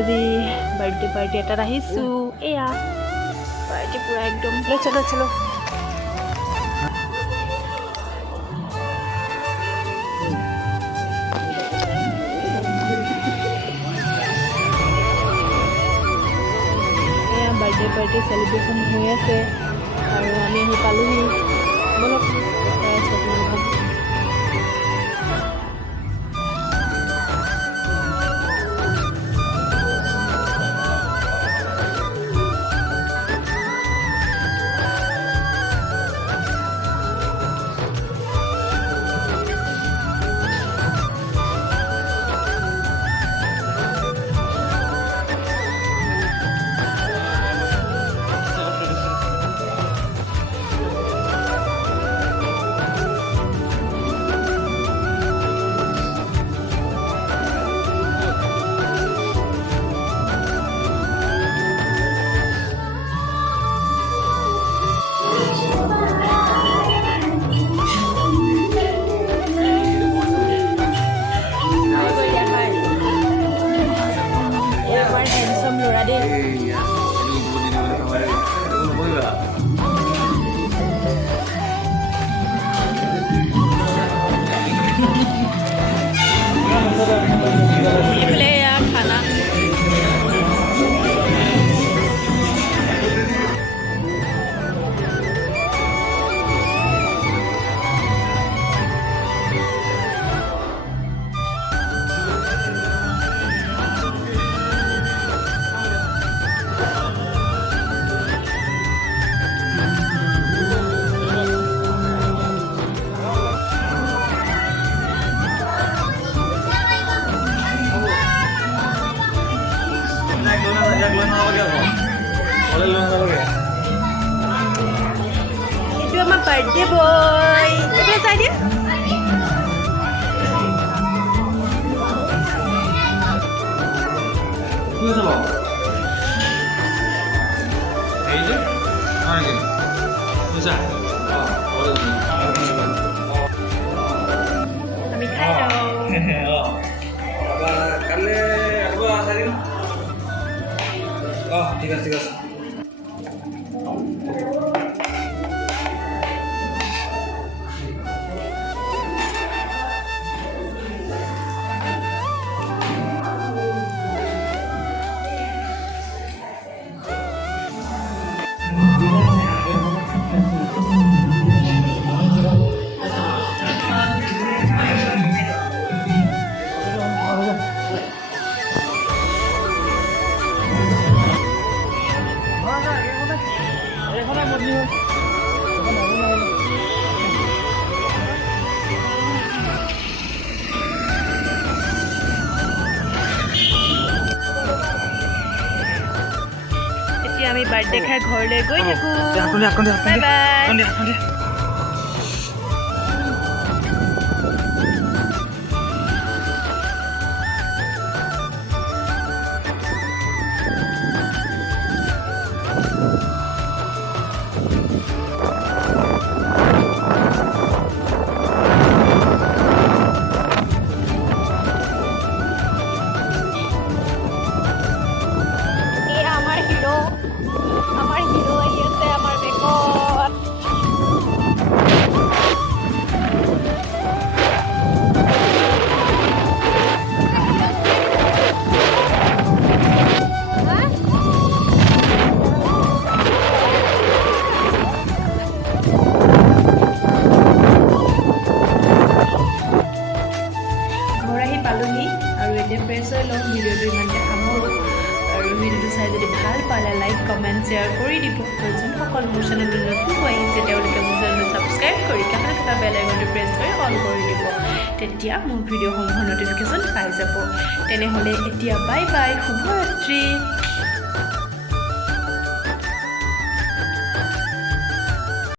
আজি birthday party এটাত আহিছোঁ এয়া পাৰ্টি পূৰা একদম চলো চলো এয়া বাৰ্থডে পাৰ্টি চেলিব্ৰেশ্যন হৈ আছে আৰু আমি আহি পালোহি বলক দেখাই আছোঁ আপোনালোকক itu sama birthday boy itu saja itu apa? Ini? Mana ini? Bisa? kami kacau kalle apa tadi? Oh, tiga. আমি বাৰ্থডে খাই ঘৰলৈ গৈ থাকোঁ bye bye like comment share কৰি দিব আৰু যোনসকল মোৰ চেনেললৈ নতুন আহিছে তেওঁলোকে মোৰ চেনেলটো ছাবস্ক্ৰাইব কৰি কাষত থকা বেল আইকনটো প্ৰেছ কৰি অল কৰি দিব তেতিয়া মোৰ ভিডিঅ'সমূহৰ ন'টিফিকেশ্যন পাই যাব তেনেহ'লে এতিয়া বাই বাই শুভৰাত্ৰি